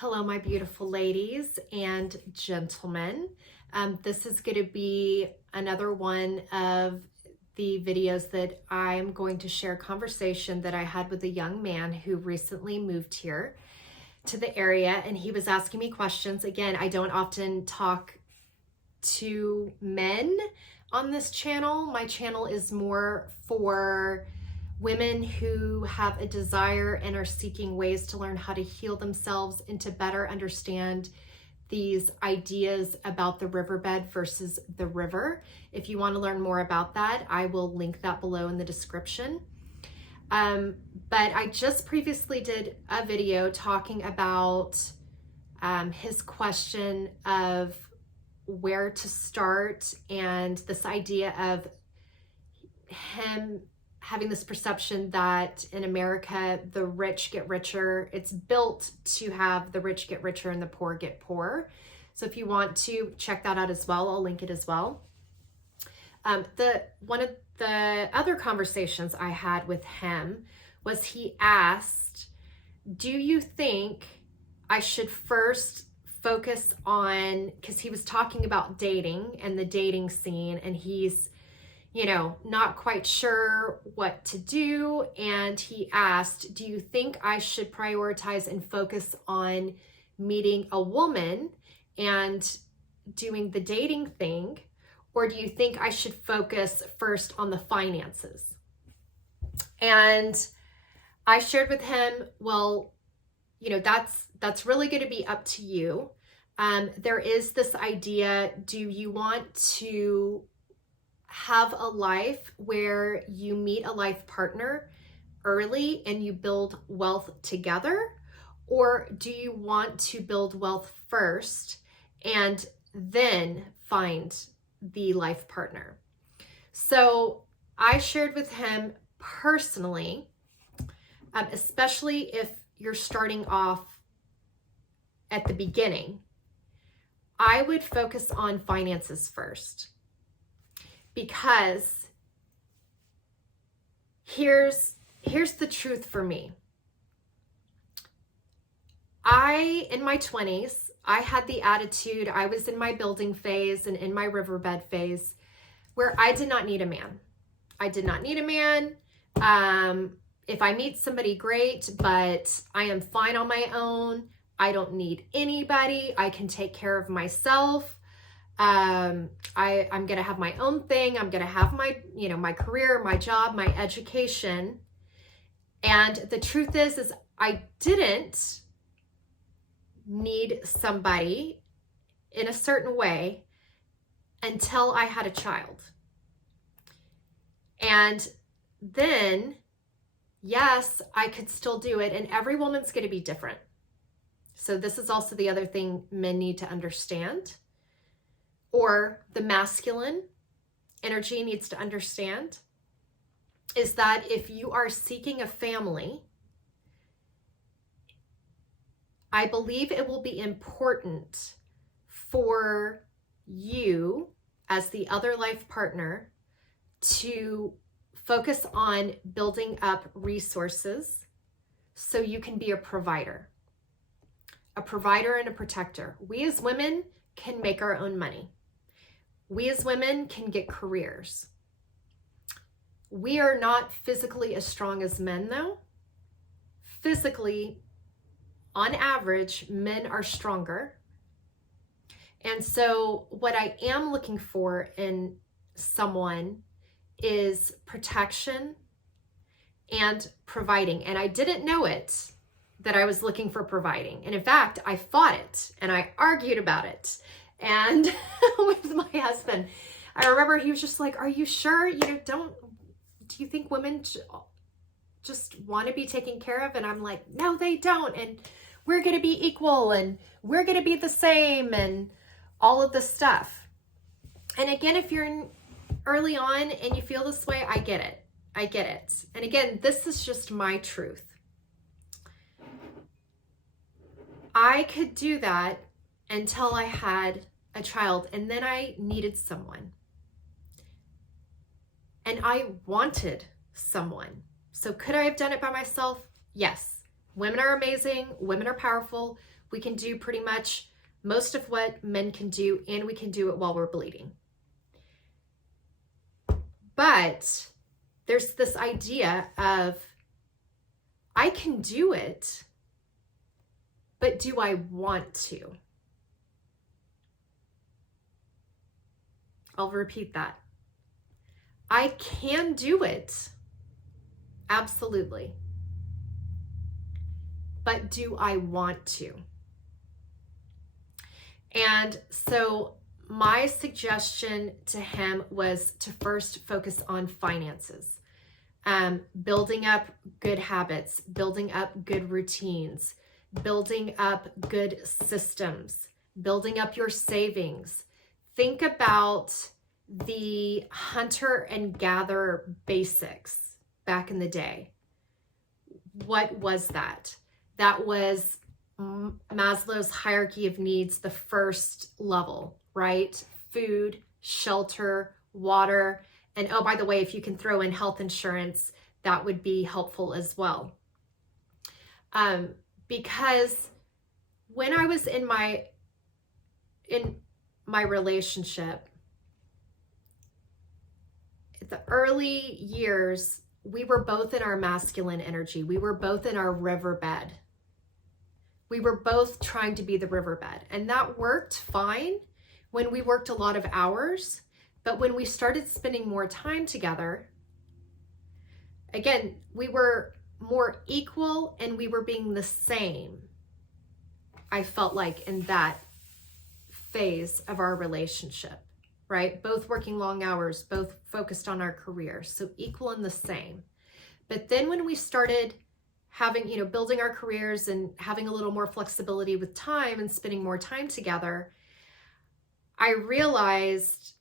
Hello, my beautiful ladies and gentlemen. This is going to be another one of the videos that I'm going to share a conversation that I had with a young man who recently moved here to the area, and he was asking me questions. Again, I don't often talk to men on this channel. My channel is more for women who have a desire and are seeking ways to learn how to heal themselves and to better understand these ideas about the riverbed versus the river. If you want to learn more about that, I will link that below in the description. But I just previously did a video talking about his question of where to start and this idea of him having this perception that in America, the rich get richer. It's built to have the rich get richer and the poor get poorer. So if you want to check that out as well, I'll link it as well. One of the other conversations I had with him was he asked, do you think I should first focus on, because he was talking about dating and the dating scene, and he's not quite sure what to do. And he asked, do you think I should prioritize and focus on meeting a woman and doing the dating thing? Or do you think I should focus first on the finances? And I shared with him, well, that's really going to be up to you. There is this idea, do you want to have a life where you meet a life partner early and you build wealth together? Or do you want to build wealth first and then find the life partner? So I shared with him personally, especially if you're starting off at the beginning, I would focus on finances first. Because here's the truth for me. In my 20s, I had the attitude, I was in my building phase and in my riverbed phase where I did not need a man. I did not need a man. If I meet somebody, great, but I am fine on my own. I don't need anybody. I can take care of myself. I'm going to have my own thing. I'm going to have my, my career, my job, my education. And the truth is I didn't need somebody in a certain way until I had a child. And then, yes, I could still do it. And every woman's going to be different. So this is also the other thing men need to understand, or the masculine energy needs to understand, is that if you are seeking a family, I believe it will be important for you as the other life partner to focus on building up resources so you can be a provider and a protector. We as women can make our own money. We as women can get careers. We are not physically as strong as men, though. Physically, on average, men are stronger. And so what I am looking for in someone is protection and providing. And I didn't know it, that I was looking for providing. And in fact, I fought it and I argued about it. And with my husband, I remember he was just like, are you sure? Do you think women just want to be taken care of? And I'm like, no, they don't. And we're going to be equal and we're going to be the same and all of this stuff. And again, if you're early on and you feel this way, I get it. I get it. And again, this is just my truth. I could do that until I had a child, and then I needed someone. And I wanted someone. So could I have done it by myself? Yes. Women are amazing. Women are powerful. We can do pretty much most of what men can do, and we can do it while we're bleeding. But there's this idea of, I can do it, but do I want to? I'll repeat that. I can do it, absolutely. But do I want to? And so my suggestion to him was to first focus on finances, building up good habits, building up good routines, building up good systems, building up your savings. Think about the hunter and gatherer basics back in the day. What was that? That was Maslow's hierarchy of needs, the first level, right? Food, shelter, water, and oh, by the way, if you can throw in health insurance, that would be helpful as well. Because when I was in my relationship, the early years, we were both in our masculine energy. We were both in our riverbed. We were both trying to be the riverbed, and that worked fine when we worked a lot of hours. But when we started spending more time together, again, we were more equal and we were being the same. I felt like in that phase of our relationship, right? Both working long hours, both focused on our careers, so equal and the same. But then when we started having, building our careers and having a little more flexibility with time and spending more time together, I realized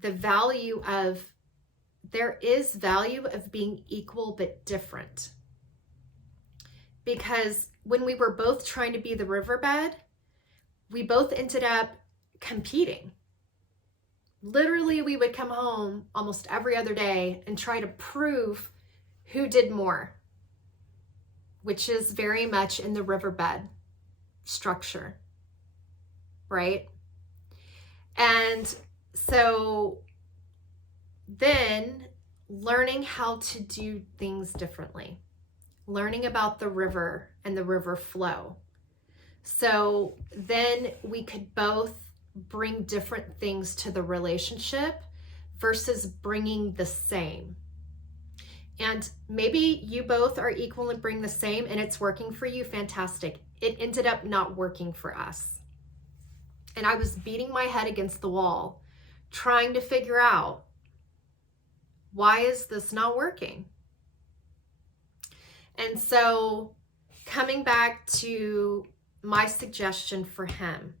the value of, there is value of being equal but different. Because when we were both trying to be the riverbed, we both ended up competing. Literally, we would come home almost every other day and try to prove who did more, which is very much in the riverbed structure, right? And so then learning how to do things differently, learning about the river and the river flow. So then we could both bring different things to the relationship versus bringing the same. And maybe you both are equal and bring the same and it's working for you, fantastic. It ended up not working for us. And I was beating my head against the wall, trying to figure out, why is this not working? And so coming back to my suggestion for him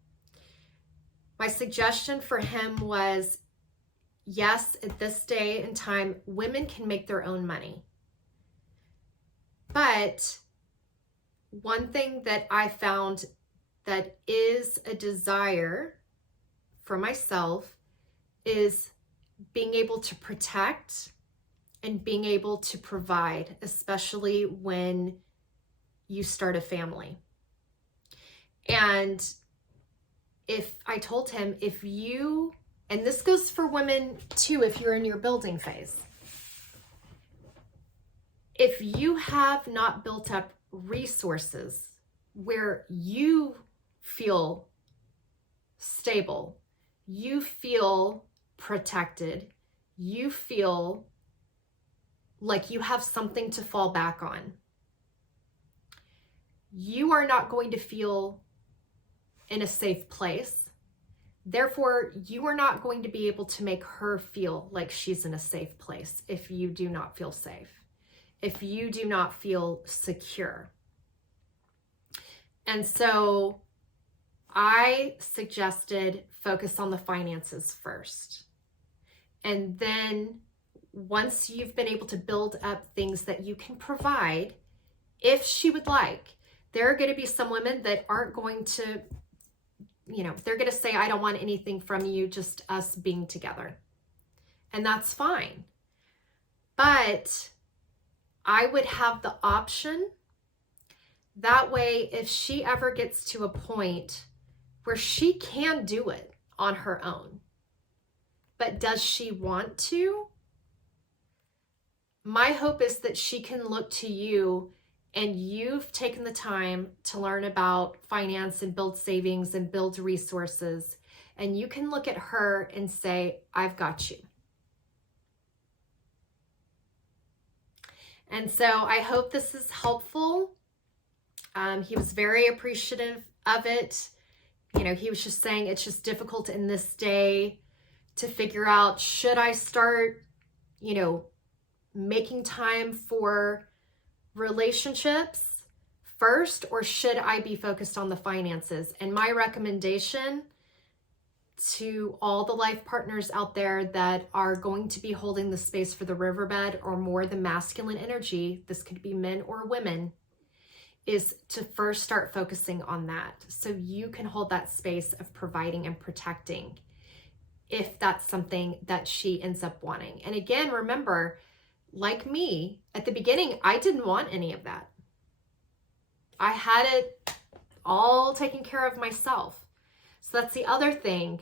was, yes, at this day and time, women can make their own money. But one thing that I found that is a desire for myself is being able to protect and being able to provide, especially when you start a family. And if I told him, if you, and this goes for women too, if you're in your building phase, if you have not built up resources where you feel stable, you feel protected, you feel like you have something to fall back on, you are not going to feel in a safe place. Therefore, you are not going to be able to make her feel like she's in a safe place if you do not feel safe, if you do not feel secure. And so I suggested focus on the finances first. And then once you've been able to build up things that you can provide, if she would like, there are going to be some women that aren't going to, they're going to say, I don't want anything from you, just us being together. And that's fine. But I would have the option That way, if she ever gets to a point where she can do it on her own, but does she want to? My hope is that she can look to you, and you've taken the time to learn about finance and build savings and build resources. And you can look at her and say, I've got you. And so I hope this is helpful. He was very appreciative of it. You know, he was just saying it's just difficult in this day to figure out, should I start, you know, making time for relationships first, or should I be focused on the finances? And my recommendation to all the life partners out there that are going to be holding the space for the riverbed or more the masculine energy, this could be men or women, is to first start focusing on that so you can hold that space of providing and protecting if that's something that she ends up wanting. And again, remember, like me, at the beginning, I didn't want any of that. I had it all taken care of myself. So that's the other thing,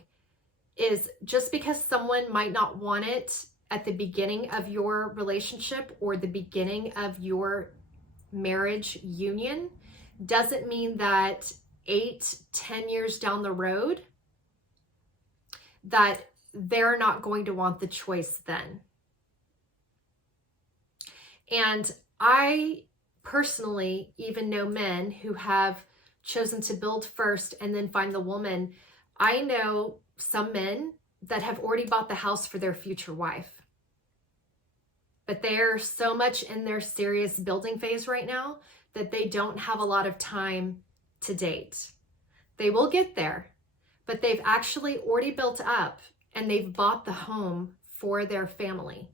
is just because someone might not want it at the beginning of your relationship or the beginning of your marriage union, doesn't mean that 8-10 years down the road that they're not going to want the choice then. And I personally even know men who have chosen to build first and then find the woman. I know some men that have already bought the house for their future wife, but they're so much in their serious building phase right now that they don't have a lot of time to date. They will get there, but they've actually already built up and they've bought the home for their family.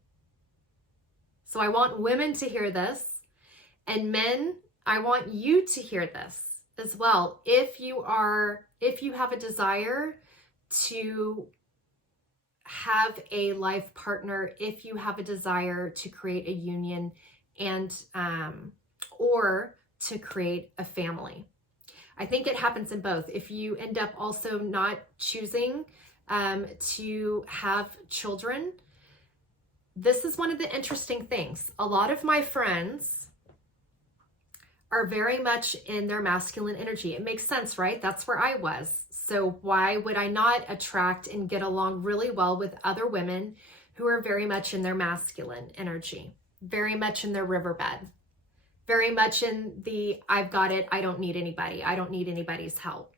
So I want women to hear this, and men, I want you to hear this as well. If you have a desire to have a life partner, if you have a desire to create a union and or to create a family. I think it happens in both. If you end up also not choosing to have children, this is one of the interesting things. A lot of my friends are very much in their masculine energy. It makes sense, right? That's where I was. So why would I not attract and get along really well with other women who are very much in their masculine energy, very much in their riverbed, very much in the, I've got it, I don't need anybody, I don't need anybody's help.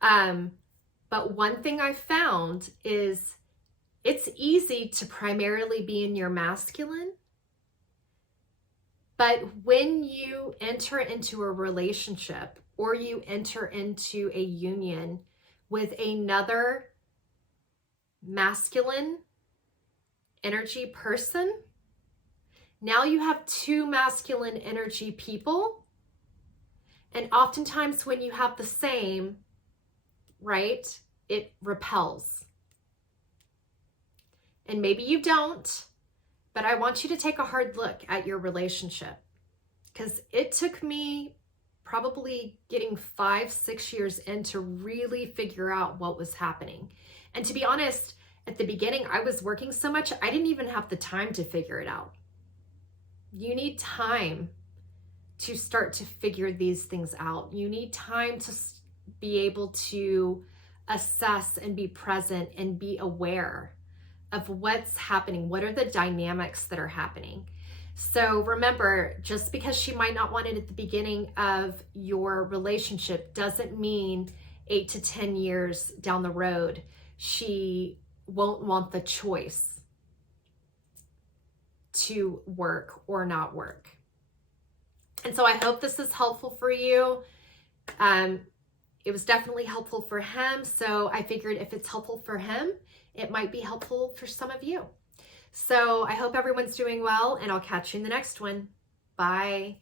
But one thing I found is it's easy to primarily be in your masculine, but when you enter into a relationship or you enter into a union with another masculine energy person, now you have two masculine energy people. And oftentimes when you have the same, right, it repels. And maybe you don't, but I want you to take a hard look at your relationship, because it took me probably getting 5-6 years in to really figure out what was happening. And to be honest, at the beginning, I was working so much, I didn't even have the time to figure it out. You need time to start to figure these things out. You need time to be able to assess and be present and be aware of what's happening. What are the dynamics that are happening? So remember, just because she might not want it at the beginning of your relationship doesn't mean 8 to 10 years down the road, she won't want the choice to work or not work. And so I hope this is helpful for you. It was definitely helpful for him. So I figured if it's helpful for him, it might be helpful for some of you. So I hope everyone's doing well, and I'll catch you in the next one. Bye.